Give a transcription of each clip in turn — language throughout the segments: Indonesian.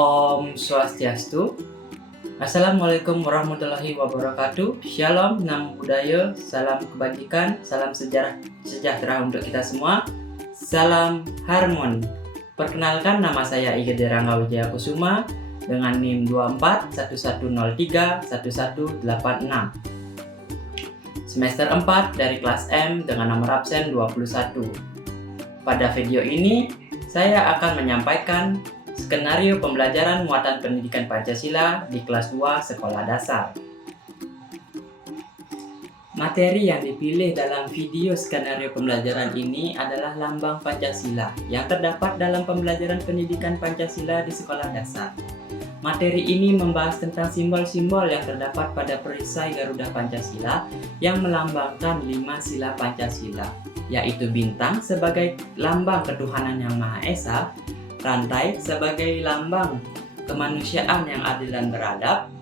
Om Swastiastu. Assalamualaikum warahmatullahi wabarakatuh. Shalom, namo buddhaya, salam kebajikan, salam sejahtera untuk kita semua. Salam harmoni. Perkenalkan, nama saya Igede Rangga Wijaya Kusuma dengan NIM 2411031186. Semester 4 dari kelas M dengan nomor absen 21. Pada video ini, saya akan menyampaikan skenario pembelajaran muatan pendidikan Pancasila di kelas 2 sekolah dasar. Materi yang dipilih dalam video skenario pembelajaran ini adalah lambang Pancasila yang terdapat dalam pembelajaran pendidikan Pancasila di sekolah dasar. Materi ini membahas tentang simbol-simbol yang terdapat pada perisai Garuda Pancasila yang melambangkan 5 sila Pancasila, yaitu bintang sebagai lambang ketuhanan yang Maha Esa, rantai sebagai lambang kemanusiaan yang adil dan beradab,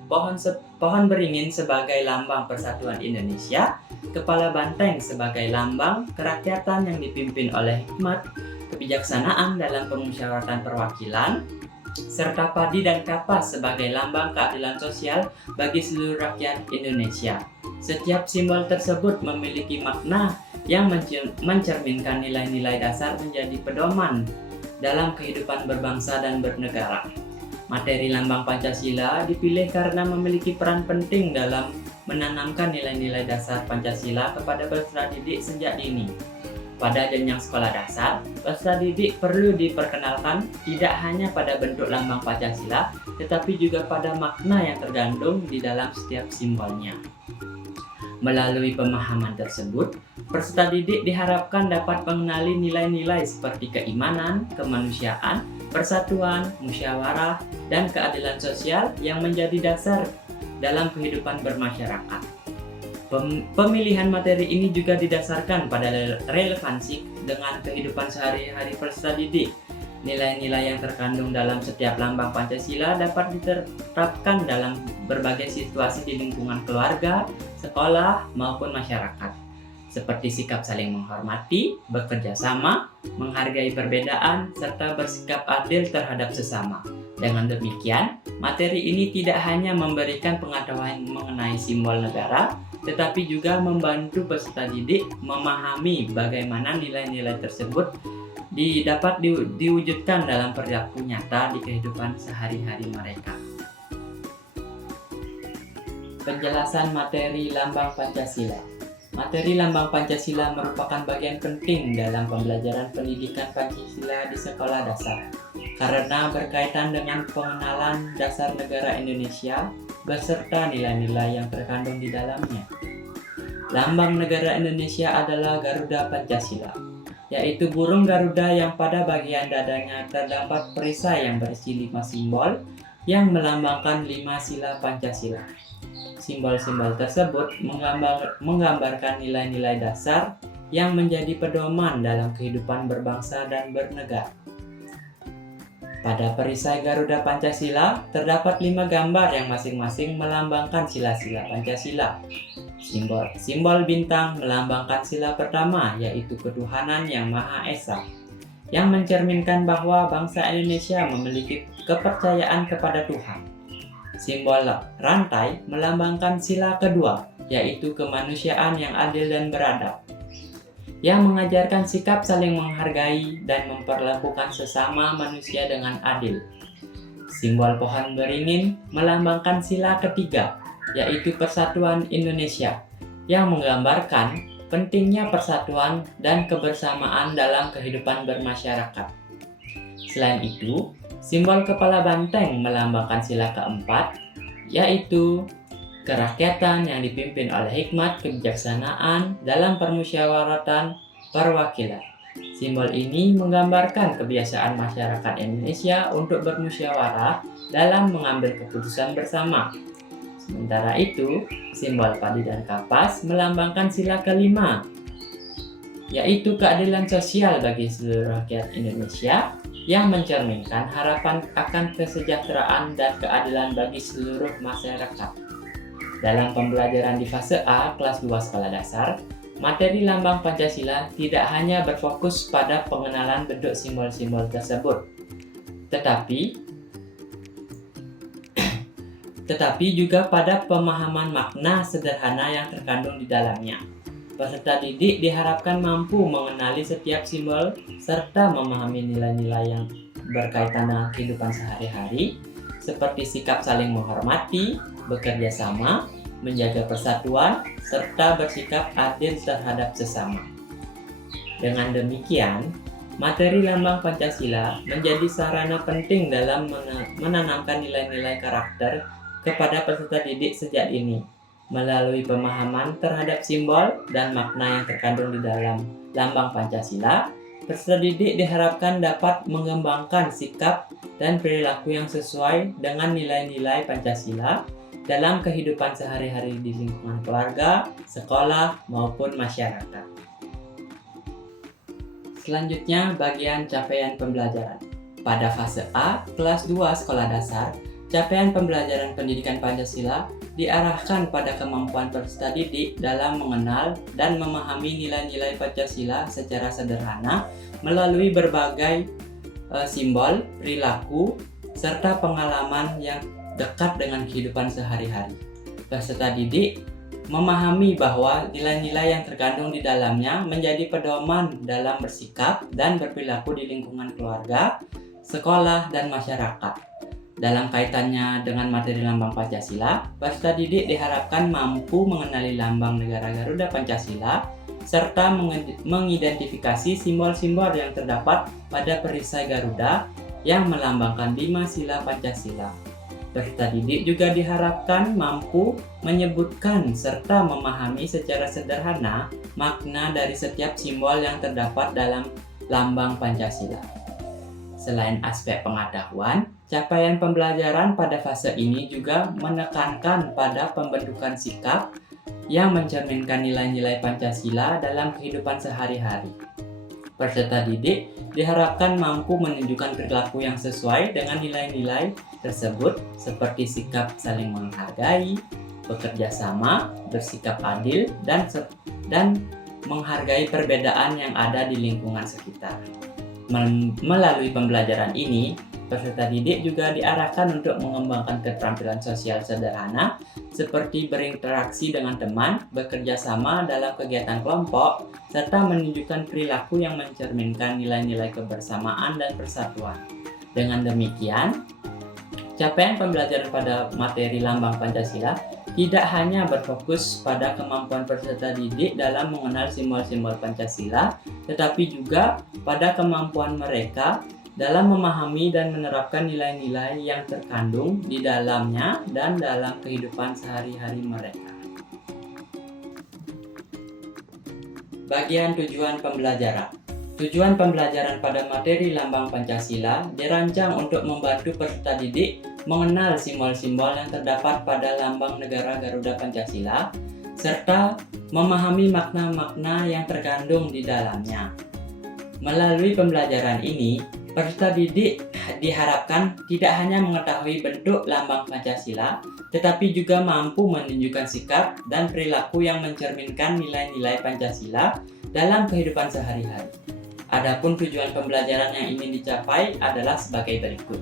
pohon beringin sebagai lambang persatuan Indonesia, kepala banteng sebagai lambang kerakyatan yang dipimpin oleh hikmat kebijaksanaan dalam permusyawaratan perwakilan, serta padi dan kapas sebagai lambang keadilan sosial bagi seluruh rakyat Indonesia. Setiap simbol tersebut memiliki makna yang mencerminkan nilai-nilai dasar menjadi pedoman dalam kehidupan berbangsa dan bernegara. Materi lambang Pancasila dipilih karena memiliki peran penting dalam menanamkan nilai-nilai dasar Pancasila kepada peserta didik sejak dini. Pada jenjang sekolah dasar, peserta didik perlu diperkenalkan tidak hanya pada bentuk lambang Pancasila, tetapi juga pada makna yang tergandung di dalam setiap simbolnya. Melalui pemahaman tersebut, peserta didik diharapkan dapat mengenali nilai-nilai seperti keimanan, kemanusiaan, persatuan, musyawarah, dan keadilan sosial yang menjadi dasar dalam kehidupan bermasyarakat. Pemilihan materi ini juga didasarkan pada relevansi dengan kehidupan sehari-hari peserta didik. Nilai-nilai yang terkandung dalam setiap lambang Pancasila dapat diterapkan dalam berbagai situasi di lingkungan keluarga, sekolah, maupun masyarakat, seperti sikap saling menghormati, bekerja sama, menghargai perbedaan, serta bersikap adil terhadap sesama. Dengan demikian, materi ini tidak hanya memberikan pengetahuan mengenai simbol negara, tetapi juga membantu peserta didik memahami bagaimana nilai-nilai tersebut dapat diwujudkan dalam perilaku nyata di kehidupan sehari-hari mereka. Penjelasan materi lambang Pancasila. Materi lambang Pancasila merupakan bagian penting dalam pembelajaran pendidikan Pancasila di sekolah dasar karena berkaitan dengan pengenalan dasar negara Indonesia beserta nilai-nilai yang terkandung di dalamnya. Lambang negara Indonesia adalah Garuda Pancasila, yaitu burung Garuda yang pada bagian dadanya terdapat perisai yang berisi 5 simbol yang melambangkan 5 sila Pancasila. Simbol-simbol tersebut menggambarkan nilai-nilai dasar yang menjadi pedoman dalam kehidupan berbangsa dan bernegara. Pada perisai Garuda Pancasila terdapat 5 gambar yang masing-masing melambangkan sila-sila Pancasila. Simbol bintang melambangkan sila pertama, yaitu ketuhanan yang Maha Esa, yang mencerminkan bahwa bangsa Indonesia memiliki kepercayaan kepada Tuhan. Simbol rantai melambangkan sila kedua, yaitu kemanusiaan yang adil dan beradab, yang mengajarkan sikap saling menghargai dan memperlakukan sesama manusia dengan adil. Simbol pohon beringin melambangkan sila ketiga, yaitu persatuan Indonesia, yang menggambarkan pentingnya persatuan dan kebersamaan dalam kehidupan bermasyarakat. Selain itu, simbol kepala banteng melambangkan sila keempat, yaitu kerakyatan yang dipimpin oleh hikmat kebijaksanaan dalam permusyawaratan perwakilan. Simbol ini menggambarkan kebiasaan masyarakat Indonesia untuk bermusyawarah dalam mengambil keputusan bersama. Sementara itu, simbol padi dan kapas melambangkan sila kelima, yaitu keadilan sosial bagi seluruh rakyat Indonesia yang mencerminkan harapan akan kesejahteraan dan keadilan bagi seluruh masyarakat. Dalam pembelajaran di fase A kelas 2 sekolah dasar, materi lambang Pancasila tidak hanya berfokus pada pengenalan bentuk simbol-simbol tersebut, tetapi tetapi juga pada pemahaman makna sederhana yang terkandung di dalamnya. Peserta didik diharapkan mampu mengenali setiap simbol serta memahami nilai-nilai yang berkaitan dengan kehidupan sehari-hari, seperti sikap saling menghormati, bekerja sama, menjaga persatuan, serta bersikap adil terhadap sesama. Dengan demikian, materi lambang Pancasila menjadi sarana penting dalam menanamkan nilai-nilai karakter kepada peserta didik sejak dini, melalui pemahaman terhadap simbol dan makna yang terkandung di dalam lambang Pancasila. Peserta didik diharapkan dapat mengembangkan sikap dan perilaku yang sesuai dengan nilai-nilai Pancasila dalam kehidupan sehari-hari di lingkungan keluarga, sekolah, maupun masyarakat. Selanjutnya, bagian capaian pembelajaran. Pada fase A, kelas 2 sekolah dasar, capaian pembelajaran pendidikan Pancasila diarahkan pada kemampuan peserta didik dalam mengenal dan memahami nilai-nilai Pancasila secara sederhana melalui berbagai simbol, perilaku, serta pengalaman yang dekat dengan kehidupan sehari-hari. Peserta didik memahami bahwa nilai-nilai yang terkandung di dalamnya menjadi pedoman dalam bersikap dan berperilaku di lingkungan keluarga, sekolah, dan masyarakat. Dalam kaitannya dengan materi lambang Pancasila, peserta didik diharapkan mampu mengenali lambang negara Garuda Pancasila serta mengidentifikasi simbol-simbol yang terdapat pada perisai Garuda yang melambangkan 5 sila Pancasila. Peserta didik juga diharapkan mampu menyebutkan serta memahami secara sederhana makna dari setiap simbol yang terdapat dalam lambang Pancasila. Selain aspek pengetahuan, capaian pembelajaran pada fase ini juga menekankan pada pembentukan sikap yang mencerminkan nilai-nilai Pancasila dalam kehidupan sehari-hari. Peserta didik diharapkan mampu menunjukkan perilaku yang sesuai dengan nilai-nilai tersebut, seperti sikap saling menghargai, bekerja sama, bersikap adil, dan menghargai perbedaan yang ada di lingkungan sekitar. Melalui pembelajaran ini, peserta didik juga diarahkan untuk mengembangkan keterampilan sosial sederhana seperti berinteraksi dengan teman, bekerja sama dalam kegiatan kelompok, serta menunjukkan perilaku yang mencerminkan nilai-nilai kebersamaan dan persatuan. Dengan demikian, capaian pembelajaran pada materi lambang Pancasila tidak hanya berfokus pada kemampuan peserta didik dalam mengenal simbol-simbol Pancasila, tetapi juga pada kemampuan mereka dalam memahami dan menerapkan nilai-nilai yang terkandung di dalamnya dan dalam kehidupan sehari-hari mereka. Bagian tujuan pembelajaran. Tujuan pembelajaran pada materi lambang Pancasila dirancang untuk membantu peserta didik mengenal simbol-simbol yang terdapat pada lambang negara Garuda Pancasila, serta memahami makna-makna yang terkandung di dalamnya. Melalui pembelajaran ini, peserta didik diharapkan tidak hanya mengetahui bentuk lambang Pancasila, tetapi juga mampu menunjukkan sikap dan perilaku yang mencerminkan nilai-nilai Pancasila dalam kehidupan sehari-hari. Adapun tujuan pembelajaran yang ingin dicapai adalah sebagai berikut.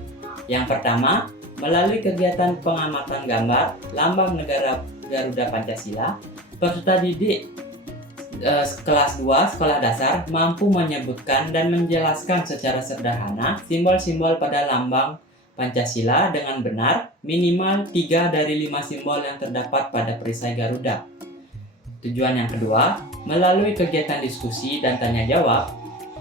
Yang pertama, melalui kegiatan pengamatan gambar lambang negara Garuda Pancasila, peserta didik kelas 2 sekolah dasar mampu menyebutkan dan menjelaskan secara sederhana simbol-simbol pada lambang Pancasila dengan benar, minimal 3 dari 5 simbol yang terdapat pada perisai Garuda. Tujuan yang kedua, melalui kegiatan diskusi dan tanya jawab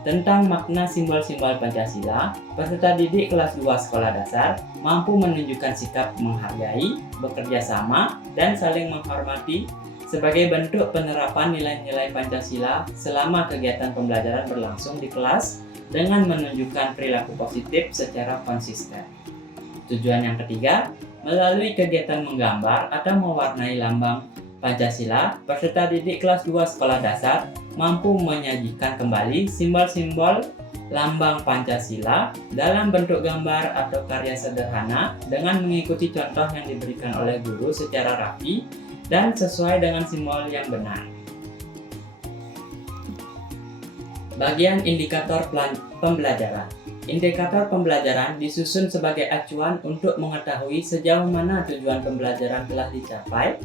tentang makna simbol-simbol Pancasila, peserta didik kelas 2 sekolah dasar mampu menunjukkan sikap menghargai, bekerja sama, dan saling menghormati sebagai bentuk penerapan nilai-nilai Pancasila selama kegiatan pembelajaran berlangsung di kelas dengan menunjukkan perilaku positif secara konsisten. Tujuan yang ketiga, melalui kegiatan menggambar atau mewarnai lambang Pancasila, peserta didik kelas 2 sekolah dasar mampu menyajikan kembali simbol-simbol lambang Pancasila dalam bentuk gambar atau karya sederhana dengan mengikuti contoh yang diberikan oleh guru secara rapi dan sesuai dengan simbol yang benar. Bagian indikator pembelajaran. Indikator pembelajaran disusun sebagai acuan untuk mengetahui sejauh mana tujuan pembelajaran telah dicapai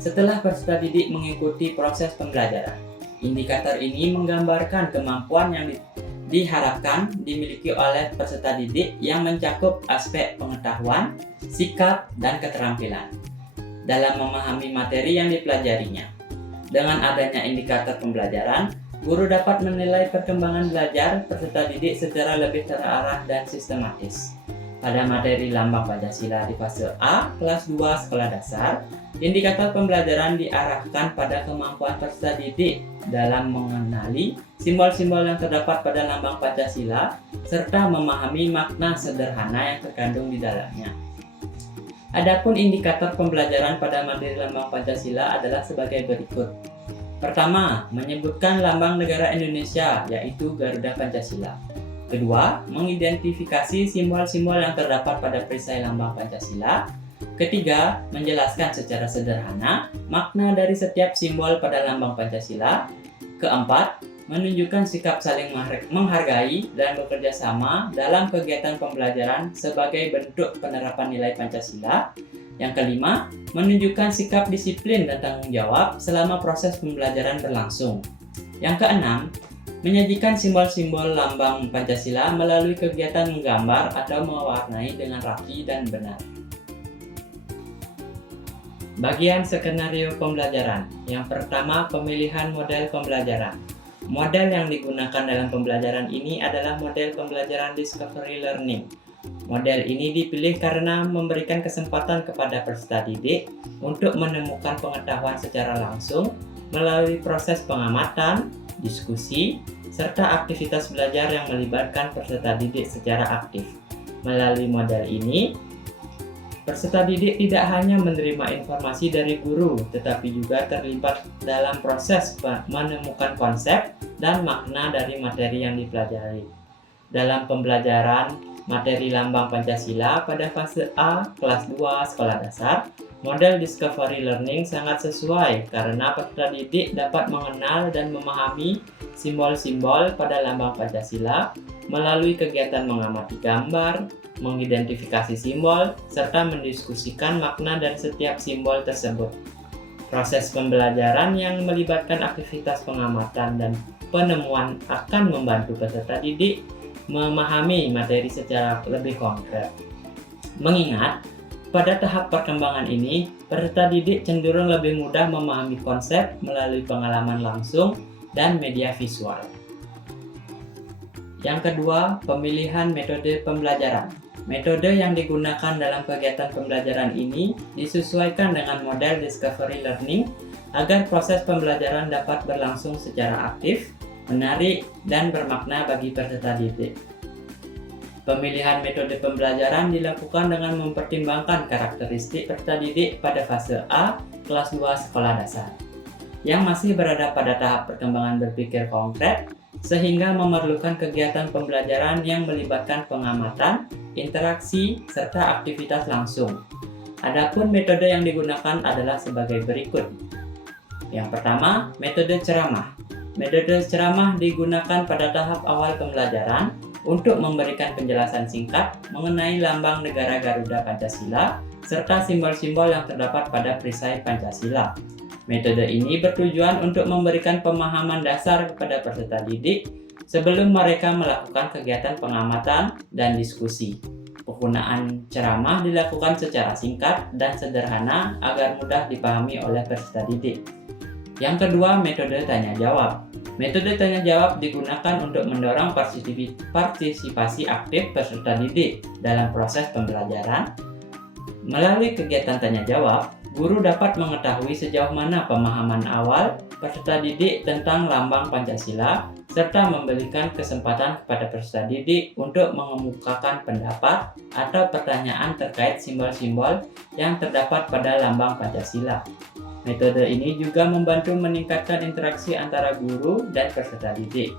setelah peserta didik mengikuti proses pembelajaran. Indikator ini menggambarkan kemampuan yang diharapkan dimiliki oleh peserta didik yang mencakup aspek pengetahuan, sikap, dan keterampilan dalam memahami materi yang dipelajarinya. Dengan adanya indikator pembelajaran, guru dapat menilai perkembangan belajar peserta didik secara lebih terarah dan sistematis. Pada materi Lambang Pancasila di fase A, kelas 2 sekolah dasar, indikator pembelajaran diarahkan pada kemampuan peserta didik dalam mengenali simbol-simbol yang terdapat pada Lambang Pancasila serta memahami makna sederhana yang terkandung di dalamnya. Adapun indikator pembelajaran pada materi Lambang Pancasila adalah sebagai berikut. Pertama, menyebutkan lambang negara Indonesia, yaitu Garuda Pancasila. Kedua, mengidentifikasi simbol-simbol yang terdapat pada perisai lambang Pancasila. Ketiga, menjelaskan secara sederhana makna dari setiap simbol pada lambang Pancasila. Keempat, menunjukkan sikap saling menghargai dan bekerja sama dalam kegiatan pembelajaran sebagai bentuk penerapan nilai Pancasila. Yang kelima, menunjukkan sikap disiplin dan tanggung jawab selama proses pembelajaran berlangsung. Yang keenam, menyajikan simbol-simbol lambang Pancasila melalui kegiatan menggambar atau mewarnai dengan rapi dan benar. Bagian skenario pembelajaran. Yang pertama, pemilihan model pembelajaran. Model yang digunakan dalam pembelajaran ini adalah model pembelajaran discovery learning. Model ini dipilih karena memberikan kesempatan kepada peserta didik untuk menemukan pengetahuan secara langsung melalui proses pengamatan, diskusi, serta aktivitas belajar yang melibatkan peserta didik secara aktif. Melalui model ini, peserta didik tidak hanya menerima informasi dari guru, tetapi juga terlibat dalam proses menemukan konsep dan makna dari materi yang dipelajari. Dalam pembelajaran materi Lambang Pancasila pada fase A, kelas 2 sekolah dasar, model discovery learning sangat sesuai karena peserta didik dapat mengenal dan memahami simbol-simbol pada Lambang Pancasila melalui kegiatan mengamati gambar, mengidentifikasi simbol, serta mendiskusikan makna dari setiap simbol tersebut. Proses pembelajaran yang melibatkan aktivitas pengamatan dan penemuan akan membantu peserta didik memahami materi secara lebih konkret. Mengingat, pada tahap perkembangan ini, peserta didik cenderung lebih mudah memahami konsep melalui pengalaman langsung dan media visual. Yang kedua, pemilihan metode pembelajaran. Metode yang digunakan dalam kegiatan pembelajaran ini disesuaikan dengan model discovery learning agar proses pembelajaran dapat berlangsung secara aktif, menarik, dan bermakna bagi peserta didik. Pemilihan metode pembelajaran dilakukan dengan mempertimbangkan karakteristik peserta didik pada fase A, kelas 2 sekolah dasar, yang masih berada pada tahap perkembangan berpikir konkret, sehingga memerlukan kegiatan pembelajaran yang melibatkan pengamatan, interaksi, serta aktivitas langsung. Adapun metode yang digunakan adalah sebagai berikut. Yang pertama, metode ceramah. Metode ceramah digunakan pada tahap awal pembelajaran untuk memberikan penjelasan singkat mengenai lambang negara Garuda Pancasila serta simbol-simbol yang terdapat pada perisai Pancasila. Metode ini bertujuan untuk memberikan pemahaman dasar kepada peserta didik sebelum mereka melakukan kegiatan pengamatan dan diskusi. Penggunaan ceramah dilakukan secara singkat dan sederhana agar mudah dipahami oleh peserta didik. Yang kedua, metode tanya-jawab. Metode tanya-jawab digunakan untuk mendorong partisipasi aktif peserta didik dalam proses pembelajaran. Melalui kegiatan tanya-jawab, guru dapat mengetahui sejauh mana pemahaman awal peserta didik tentang lambang Pancasila, serta memberikan kesempatan kepada peserta didik untuk mengemukakan pendapat atau pertanyaan terkait simbol-simbol yang terdapat pada lambang Pancasila. Metode ini juga membantu meningkatkan interaksi antara guru dan peserta didik.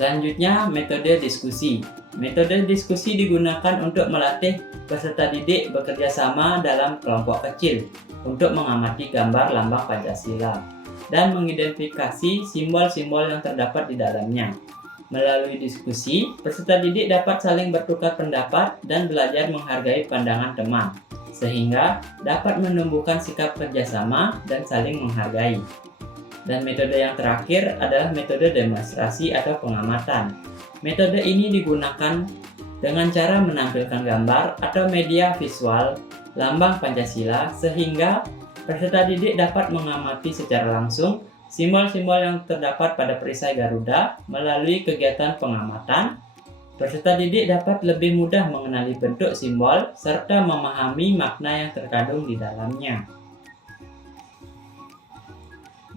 Selanjutnya, metode diskusi. Metode diskusi digunakan untuk melatih peserta didik bekerja sama dalam kelompok kecil untuk mengamati gambar lambang Pancasila. dan mengidentifikasi simbol-simbol yang terdapat di dalamnya. Melalui diskusi, peserta didik dapat saling bertukar pendapat dan belajar menghargai pandangan teman, sehingga dapat menumbuhkan sikap kerjasama dan saling menghargai. Dan metode yang terakhir adalah metode demonstrasi atau pengamatan. Metode ini digunakan dengan cara menampilkan gambar atau media visual lambang Pancasila sehingga peserta didik dapat mengamati secara langsung simbol-simbol yang terdapat pada perisai Garuda. Melalui kegiatan pengamatan, peserta didik dapat lebih mudah mengenali bentuk simbol serta memahami makna yang terkandung di dalamnya.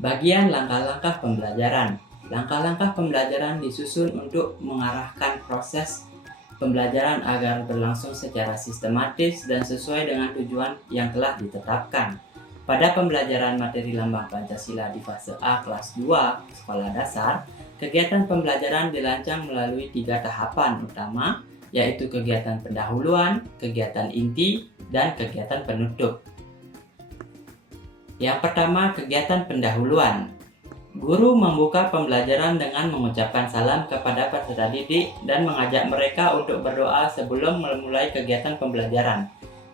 Bagian langkah-langkah pembelajaran. Langkah-langkah pembelajaran disusun untuk mengarahkan proses pembelajaran agar berlangsung secara sistematis dan sesuai dengan tujuan yang telah ditetapkan. Pada pembelajaran materi lambang Pancasila di fase A kelas 2 sekolah dasar, kegiatan pembelajaran dirancang melalui 3 tahapan utama, yaitu kegiatan pendahuluan, kegiatan inti, dan kegiatan penutup. Yang pertama, kegiatan pendahuluan. Guru membuka pembelajaran dengan mengucapkan salam kepada peserta didik dan mengajak mereka untuk berdoa sebelum memulai kegiatan pembelajaran.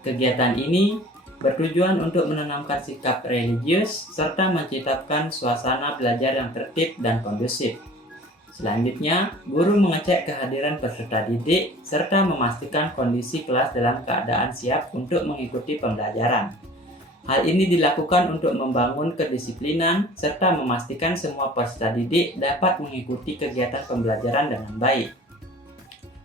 Kegiatan ini bertujuan untuk menanamkan sikap religius serta menciptakan suasana belajar yang tertib dan kondusif. Selanjutnya, guru mengecek kehadiran peserta didik serta memastikan kondisi kelas dalam keadaan siap untuk mengikuti pembelajaran. Hal ini dilakukan untuk membangun kedisiplinan serta memastikan semua peserta didik dapat mengikuti kegiatan pembelajaran dengan baik.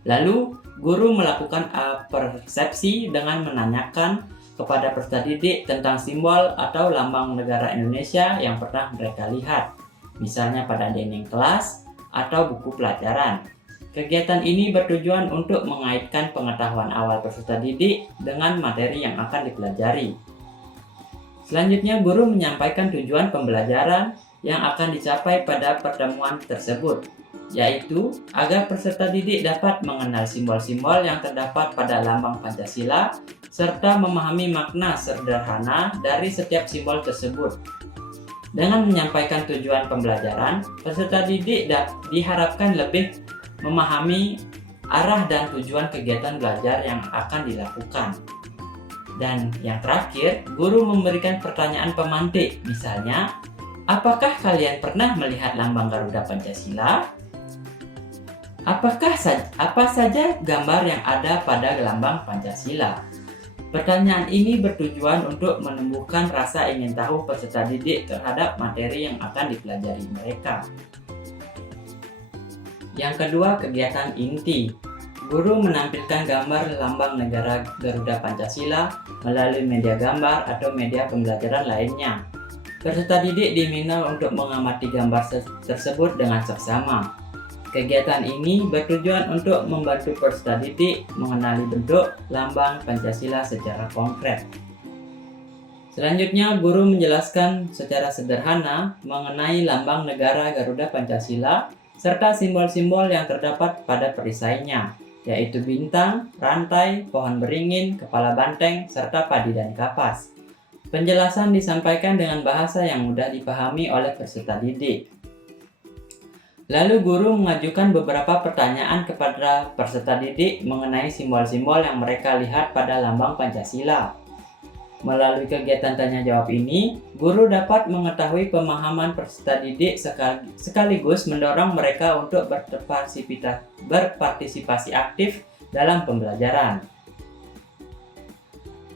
Lalu, guru melakukan persepsi dengan menanyakan kepada peserta didik tentang simbol atau lambang negara Indonesia yang pernah mereka lihat, misalnya pada dinding kelas atau buku pelajaran. Kegiatan ini bertujuan untuk mengaitkan pengetahuan awal peserta didik dengan materi yang akan dipelajari. Selanjutnya, guru menyampaikan tujuan pembelajaran yang akan dicapai pada pertemuan tersebut, yaitu agar peserta didik dapat mengenal simbol-simbol yang terdapat pada lambang Pancasila serta memahami makna sederhana dari setiap simbol tersebut. Dengan menyampaikan tujuan pembelajaran, peserta didik diharapkan lebih memahami arah dan tujuan kegiatan belajar yang akan dilakukan. Dan yang terakhir, guru memberikan pertanyaan pemantik, misalnya, apakah kalian pernah melihat lambang Garuda Pancasila? Apa saja gambar yang ada pada lambang Pancasila? Pertanyaan ini bertujuan untuk menumbuhkan rasa ingin tahu peserta didik terhadap materi yang akan dipelajari mereka. Yang kedua, kegiatan inti. Guru menampilkan gambar lambang negara Garuda Pancasila melalui media gambar atau media pembelajaran lainnya. Peserta didik diminta untuk mengamati gambar tersebut dengan seksama. Kegiatan ini bertujuan untuk membantu peserta didik mengenali bentuk lambang Pancasila secara konkret. Selanjutnya, guru menjelaskan secara sederhana mengenai lambang negara Garuda Pancasila serta simbol-simbol yang terdapat pada perisainya, yaitu bintang, rantai, pohon beringin, kepala banteng, serta padi dan kapas. Penjelasan disampaikan dengan bahasa yang mudah dipahami oleh peserta didik. Lalu guru mengajukan beberapa pertanyaan kepada peserta didik mengenai simbol-simbol yang mereka lihat pada lambang Pancasila. Melalui kegiatan tanya jawab ini, guru dapat mengetahui pemahaman peserta didik sekaligus mendorong mereka untuk berpartisipasi aktif dalam pembelajaran.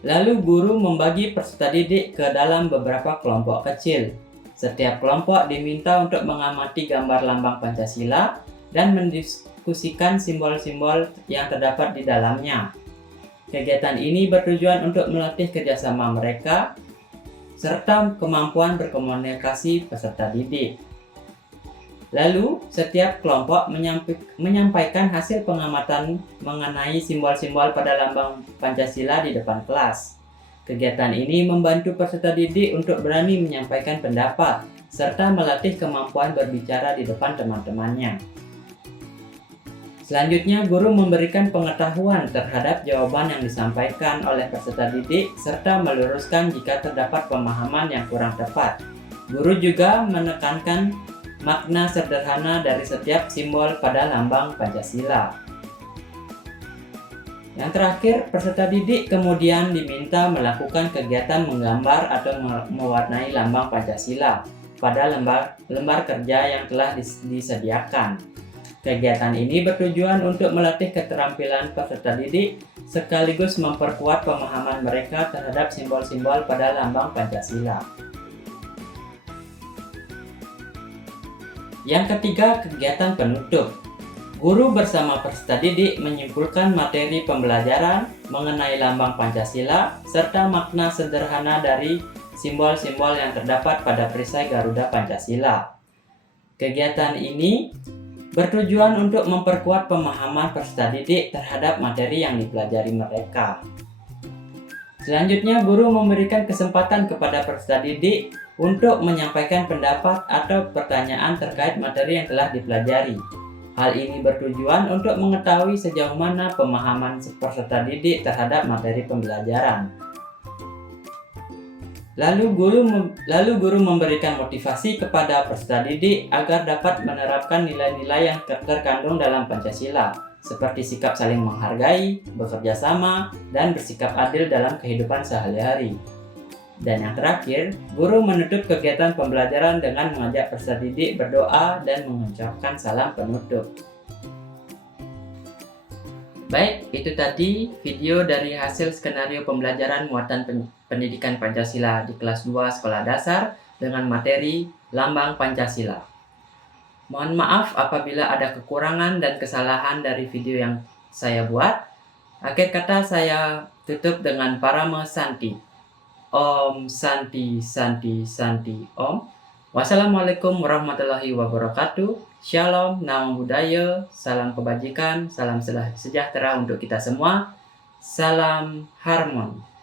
Lalu guru membagi peserta didik ke dalam beberapa kelompok kecil. Setiap kelompok diminta untuk mengamati gambar lambang Pancasila dan mendiskusikan simbol-simbol yang terdapat di dalamnya. Kegiatan ini bertujuan untuk melatih kerjasama mereka serta kemampuan berkomunikasi peserta didik. Lalu, setiap kelompok menyampaikan hasil pengamatan mengenai simbol-simbol pada lambang Pancasila di depan kelas. Kegiatan ini membantu peserta didik untuk berani menyampaikan pendapat, serta melatih kemampuan berbicara di depan teman-temannya. Selanjutnya, guru memberikan pengetahuan terhadap jawaban yang disampaikan oleh peserta didik, serta meluruskan jika terdapat pemahaman yang kurang tepat. Guru juga menekankan makna sederhana dari setiap simbol pada lambang Pancasila. Yang terakhir, peserta didik kemudian diminta melakukan kegiatan menggambar atau mewarnai lambang Pancasila pada lembar kerja yang telah disediakan. Kegiatan ini bertujuan untuk melatih keterampilan peserta didik sekaligus memperkuat pemahaman mereka terhadap simbol-simbol pada lambang Pancasila. Yang ketiga, kegiatan penutup. Guru bersama peserta didik menyimpulkan materi pembelajaran mengenai lambang Pancasila serta makna sederhana dari simbol-simbol yang terdapat pada perisai Garuda Pancasila. Kegiatan ini bertujuan untuk memperkuat pemahaman peserta didik terhadap materi yang dipelajari mereka. Selanjutnya, guru memberikan kesempatan kepada peserta didik untuk menyampaikan pendapat atau pertanyaan terkait materi yang telah dipelajari. Hal ini bertujuan untuk mengetahui sejauh mana pemahaman peserta didik terhadap materi pembelajaran. Lalu guru memberikan motivasi kepada peserta didik agar dapat menerapkan nilai-nilai yang terkandung dalam Pancasila, seperti sikap saling menghargai, bekerja sama, dan bersikap adil dalam kehidupan sehari-hari. Dan yang terakhir, guru menutup kegiatan pembelajaran dengan mengajak peserta didik berdoa dan mengucapkan salam penutup. Baik, itu tadi video dari hasil skenario pembelajaran muatan pendidikan Pancasila di kelas 2 sekolah dasar dengan materi Lambang Pancasila. Mohon maaf apabila ada kekurangan dan kesalahan dari video yang saya buat. Akhir kata saya tutup dengan Parama Santi. Om Santi Santi Santi Om. Wassalamualaikum warahmatullahi wabarakatuh. Shalom, namo buddhaya, salam kebajikan, salam sejahtera untuk kita semua. Salam harmoni.